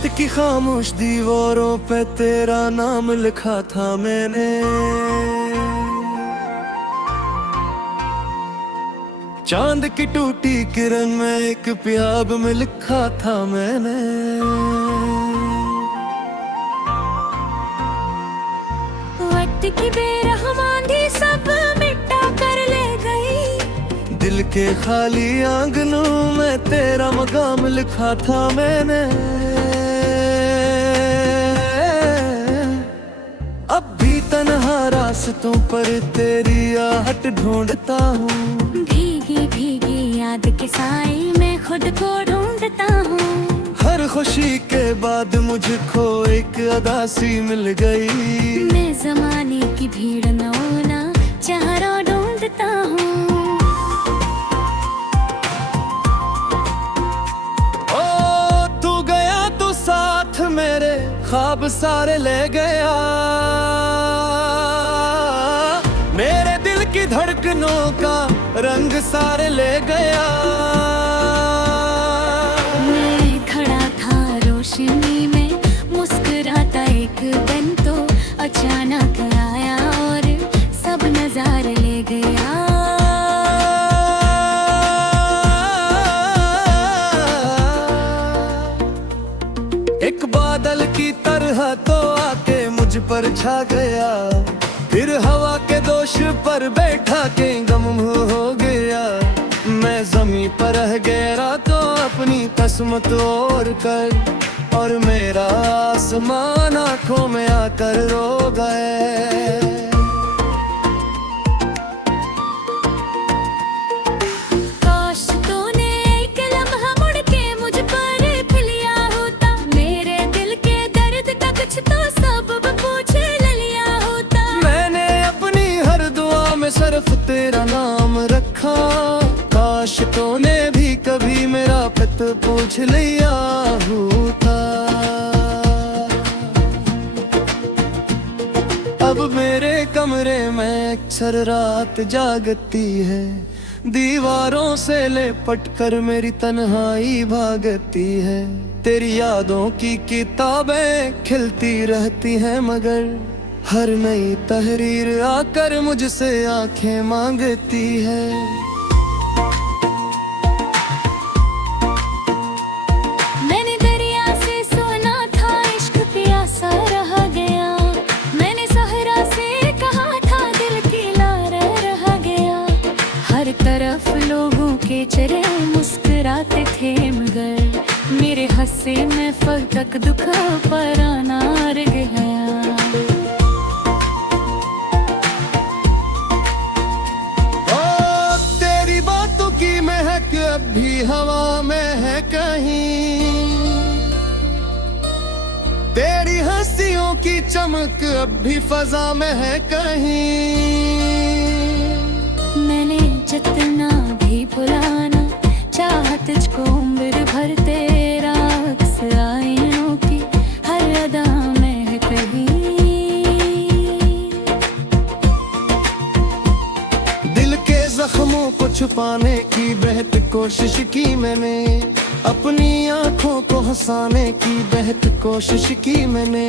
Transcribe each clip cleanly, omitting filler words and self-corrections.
रात की खामोश दीवारों पे तेरा नाम लिखा था मैंने। चांद की टूटी किरण में एक प्याग में लिखा था मैंने। वक्त की बेरहमानी सब मिटा कर ले गई। दिल के खाली आंगनों में तेरा मकाम लिखा था मैंने। अब भी तन्हा रास्तों पर तेरी आहट ढूंढता हूँ। भीगी भीगी याद के साए में खुद को ढूंढता हूँ। हर खुशी के बाद मुझको एक अदासी मिल गई। मैं जमाने की भीड़ में ओना चारों ढूंढता हूँ। ओ तू गया तो साथ मेरे ख्वाब सारे ले गया। मेरे दिल की धड़कनों का रंग सारे ले गया। मैं खड़ा था रोशनी में मुस्कुराता एक दिन, तो अचानक आया और सब नजारे ले गया। एक बादल की तरह तो आके मुझ पर छा गया। फिर हवा के दोष पर बैठा के गम हो गया। मैं जमीन पर रह गया तो अपनी कसम तोड़ कर, और मेरा आसमान आंखों में आकर रो गए। काश तूने एक लम्हा मुड़ के मुझ पर फिर होता। मेरे दिल के दर्द का कुछ तो सबब पूछ लिया होता। मैंने अपनी हर दुआ में सिर्फ तेरा नाम रखा। काश तूने भी कभी मेरा पत पूछ लिया होता। अब मेरे कमरे में अक्सर रात जागती है। दीवारों से लिपट कर मेरी तन्हाई भागती है। तेरी यादों की किताबें खिलती रहती हैं, मगर हर नई तहरीर आकर मुझसे आंखें मांगती है। मैंने दरिया से सुना था इश्क प्यासा रह गया। मैंने सहरा से कहा था दिल की लारा रह गया। हर तरफ लोगों के चेहरे मुस्कुराते थे, मगर मेरे हंसे में फकक दुख पर अनार गया। तेरी बातों की महक अब भी हवा में है कहीं। तेरी हंसियों की चमक अब भी फजा में है कहीं। मैंने जितना भी भुलाना चाहा तुझको उम्र भर, तेरा अक्स आईनों की हर अदा में है कहीं। दिल के जख्मों को छुपाने की बेहद कोशिश की मैंने। अपनी आंखों को हंसाने की बेहद कोशिश की मैंने।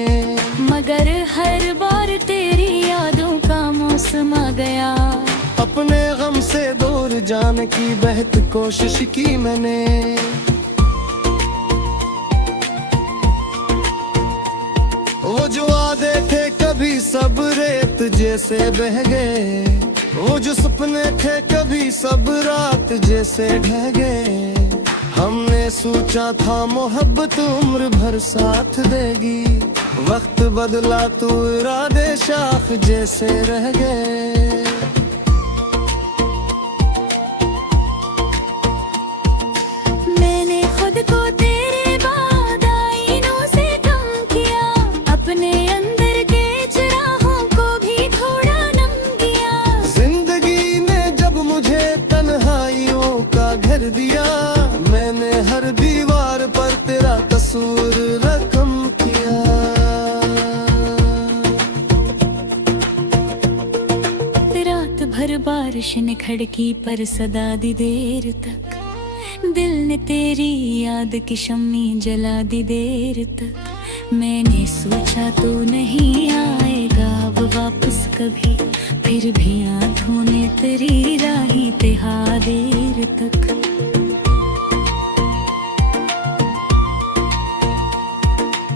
मगर हर बार तेरी यादों का मौसम आ गया। अपने गम से दूर जाने की बेहद कोशिश की मैंने। वो जो वादे थे कभी सब रेत जैसे बह गए। वो जो सपने थे कभी सब रात जैसे ढह गए। हमने सोचा था मोहब्बत उम्र भर साथ देगी। वक्त बदला तो इरादे शाख जैसे रह गए। मैंने खुद को तेरे बाद आईनों से कम किया। अपने अंदर के चिरागों को भी थोड़ा नम किया। जिंदगी ने जब मुझे तन्हाइयों का घर दिया, मैंने हर दीवार पर तेरा तस्वीर रकम किया। रात भर बारिश ने खिड़की पर सदा दी देर तक। दिल ने तेरी याद की शम्मी जला दी देर तक। मैंने सोचा तू नहीं आएगा अब वापस कभी, फिर भी आंखों ने तेरी राही तिहा देर तक।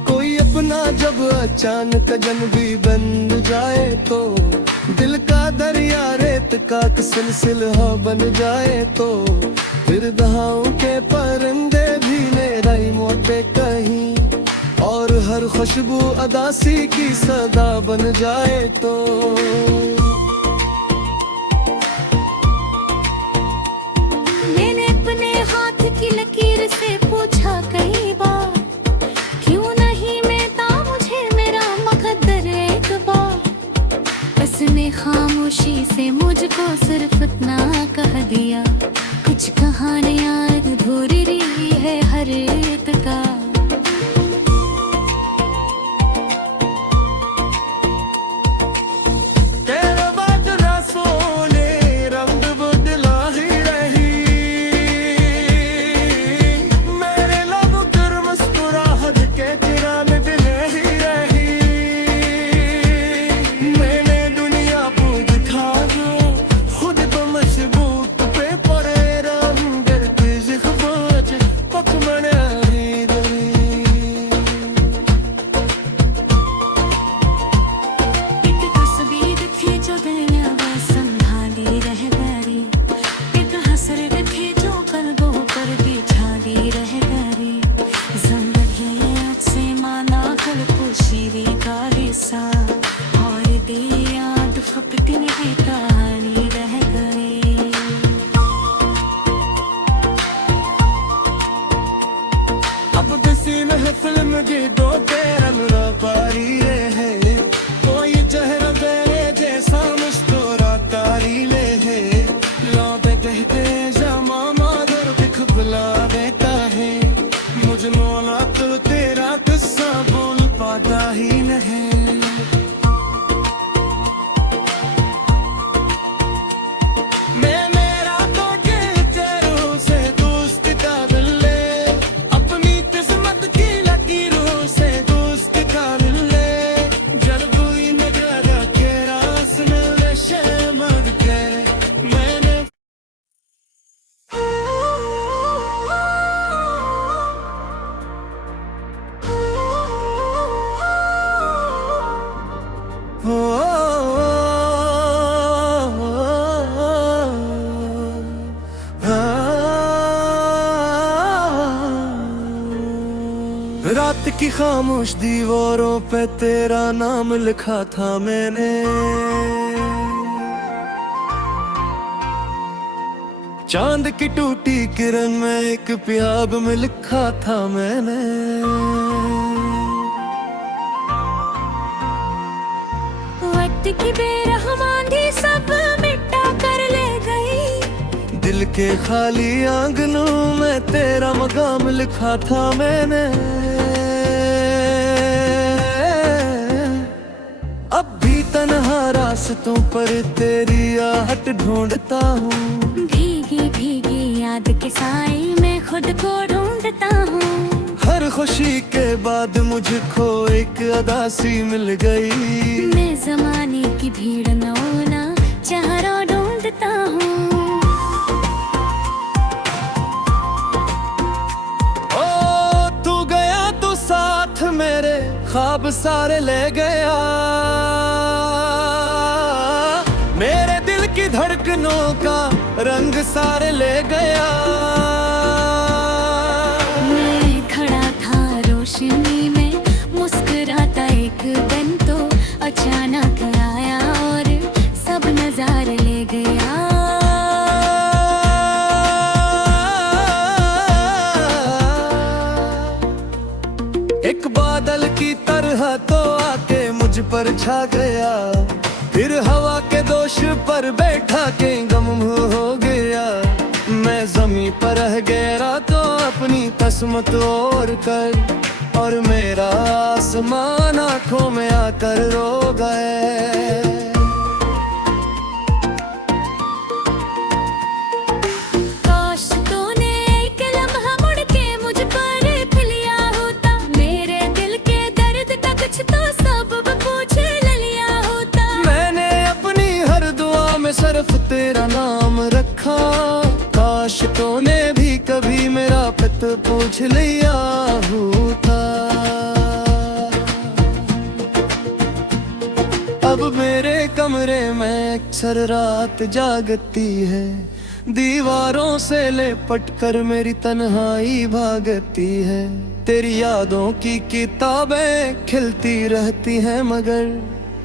कोई अपना जब अचानक अजनबी बन जाए तो, दिल का दरिया रेत का सिलसिला बन जाए तो, फिर दहाओं के परिंदे भी मेरा ही मोटे कहीं, और हर खुशबू अदासी की सदा बन जाए तो। मैंने अपने हाथ की लकीर से पूछा कई बार, क्यों नहीं मिलता मुझे मेरा मुकद्दर एक बार। उसने खामोशी से मुझको सिर्फ इतना कह दिया, कुछ कहानियां अधूरी रही है हर एक का। तेरे बाद ना सोने रंग बदला ही रही, मेरे लब कर मुस्कुराहट के चिराग दिले ही रही। मैंने दुनिया को दिखा दो खुद तो मशबूक पे पड़े रंग की ज़िख्बाज पक मना ही रही। एक तस्वीर थी जो दिल ने वो संभाली रह गई, एक हसरत थी जो कल्बों पर बिछाली रह गई। जिंदगी आज से माना कल खुशी का हिस्सा, और दी याद फपकने की कहानी रह गई। अब किसी महफिल में गीतों के रंग पारी है, कोई जहर तेरे जैसा मुस्कुराता रीले है। लौटे कहते जमाना दर दिख बुला देता है, मुझ मौला तो तेरा किस्सा बोल पाता ही नहीं। मैं मेरा तो के तेरों से दोस्ती का दिल ले, अपनी किस्मत की लकीरों से दोस्ती का दिल ले। जब कोई नजर के रास मिले शर्मद के, मैंने रात की खामोश दीवारों पे तेरा नाम लिखा था मैंने, चांद की टूटी किरण में एक प्याब में लिखा था मैंने। वक्त की बेरहमानी सब मिटा कर ले गई, दिल के खाली आंगनों में तेरा मकाम लिखा था मैंने। अब भी तन्हा रास्तों पर तेरी आहट ढूंढता हूँ, भीगी भीगी याद के साए में खुद को ढूंढता हूँ। हर खुशी के बाद मुझको एक अदासी मिल गई, मैं जमाने की भीड़ में होना चारों ढूंढता हूँ। ओ तू गया तो साथ मेरे ख्वाब सारे ले गया, मेरे दिल की धड़कनों का रंग सारे ले गया। मैं खड़ा था रोशनी में मुस्कुराता एक दिन, तो अचानक आया और सब नजारे ले गया। एक बादल की तरह तो आके मुझ पर छा गया, फिर हवा के दोष पर बैठा के गम हो गया। मैं जमीन पर रह गया तो अपनी किस्मत और कर, और मेरा आसमान आंखों में आकर रो गए। काश तूने मछलिया होता। अब मेरे कमरे में अक्सर रात जागती है, दीवारों से लिपट कर मेरी तन्हाई भागती है। तेरी यादों की किताबें खिलती रहती हैं, मगर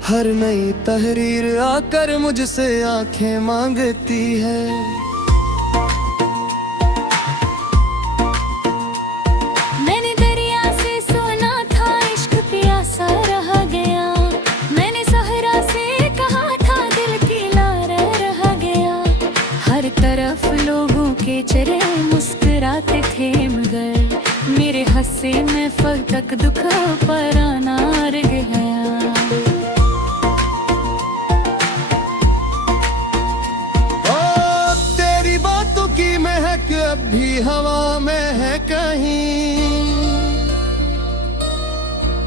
हर नई तहरीर आकर मुझसे आंखें मांगती है। मैंने दरिया से सुना था इश्क प्यासा रह गया, मैंने सहरा से कहा था दिल की लारा रह गया। हर तरफ लोगों के चेहरे मुस्कुराते थे, मगर मेरे हंसे में फकक दुख पराना रह गया। तेरी बातों की महक अब भी हवा में है कहीं,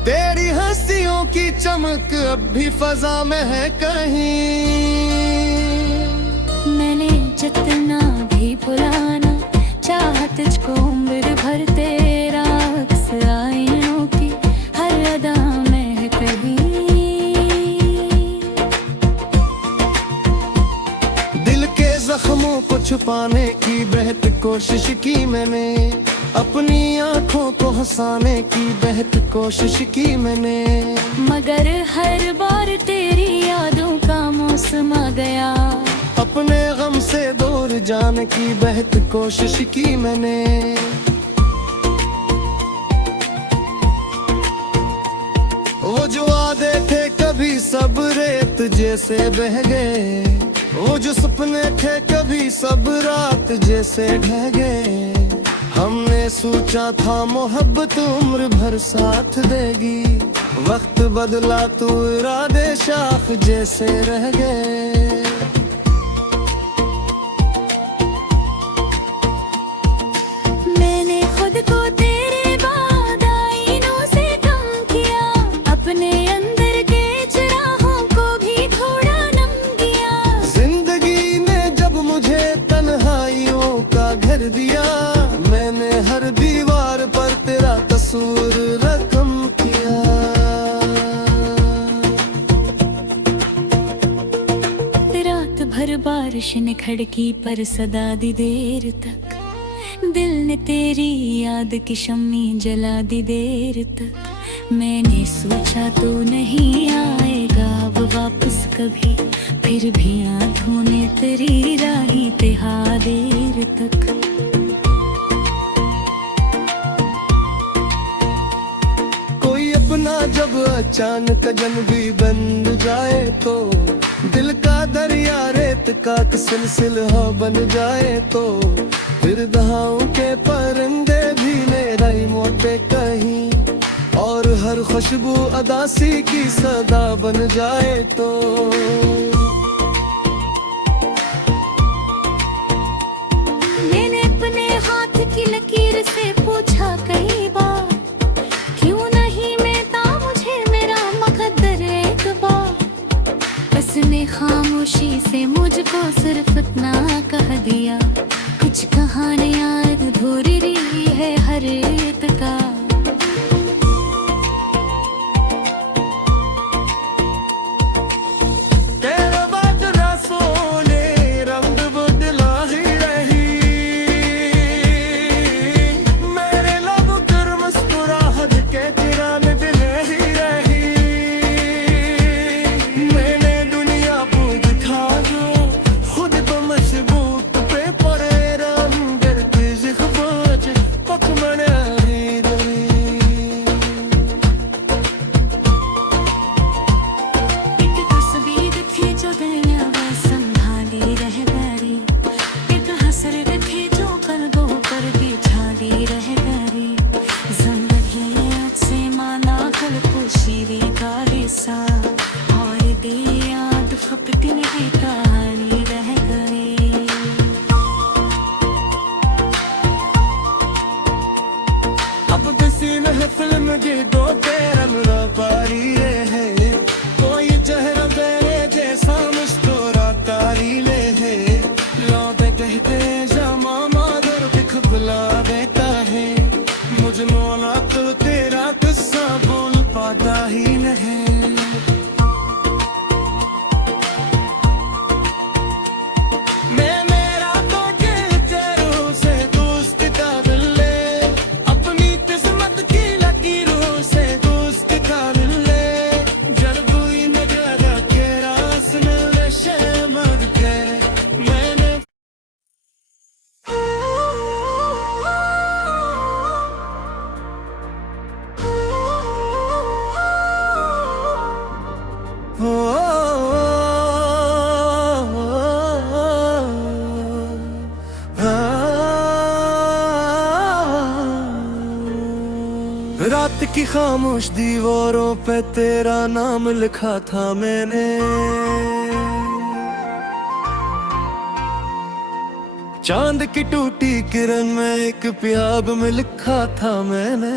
तेरी हंसियों की चमक अब भी फजा में है कहीं। मैंने जितना भी भुलाना चाहा तुझको उम्र भर, तेरा अक्स आईनों की हर अदा में है कहीं। दिल के जख्मों को छुपाने की बेहद कोशिश की मैंने, अपनी आंखों को हंसाने की बेहद कोशिश की मैंने, मगर हर बार तेरी यादों का मौसम आ गया। अपने गम से दूर जाने की बेहद कोशिश की मैंने। वो जो वादे थे कभी सब रेत जैसे बह गए, वो जो सपने थे कभी सब रात जैसे ढह गए। हमने सोचा था मोहब्बत उम्र भर साथ देगी, वक्त बदला तो इरादे शाख जैसे रह गए। मैंने खुद को तेरे बाद आईनों से कम किया, अपने अंदर के चिरागों को भी थोड़ा नम किया। जिंदगी ने जब मुझे तन्हाइयों का घर दिया, मैंने हर दीवार पर तेरा कसूर रकम किया। रात भर बारिश ने खिड़की पर सदा दी देर तक, दिल ने तेरी याद की शम्मी जला दी देर तक। मैंने सोचा तो नहीं आएगा अब वापस कभी, फिर भी आंखों ने तेरी राही तिहा देर तक। कोई अपना जब अचानक अजन भी बन जाए तो, दिल का दरिया रेत का सिलसिला बन जाए तो, फिर दहाओं के परिंदे भी मेरा ही मोटे कहीं, और हर खुशबू अदासी की सदा बन जाए तो। मैंने अपने हाथ की लकीर से पूछा कई बार, क्यों नहीं मिलता मुझे मेरा मुकद्दर एक बार। उसने खामोशी से मुझको सिर्फ इतना कह दिया, कुछ कहानियां अधूरी रही है हर रेत का। तेरा वादा सोने रंग बदला ही रही, मेरे लब कर मुस्कुराहट के तिरान दिल ही रही। मैंने दुनिया को दिखा दो खुद तो मशबूक पे पड़े रंग के जिख्बाज पक मना और दी याद फपटी की कहानी रह गई। अब किसी में फिल्म की दो तेरा पारी रहे, कोई जहर तेरे जैसा मुस्कुरा तारी ले है। लौटे कहते जमा मादर दिख बुला देता है, मेरा ही नहीं। रात की खामोश दीवारों पे तेरा नाम लिखा था मैंने। चांद की टूटी किरण में एक प्याग में लिखा था मैंने।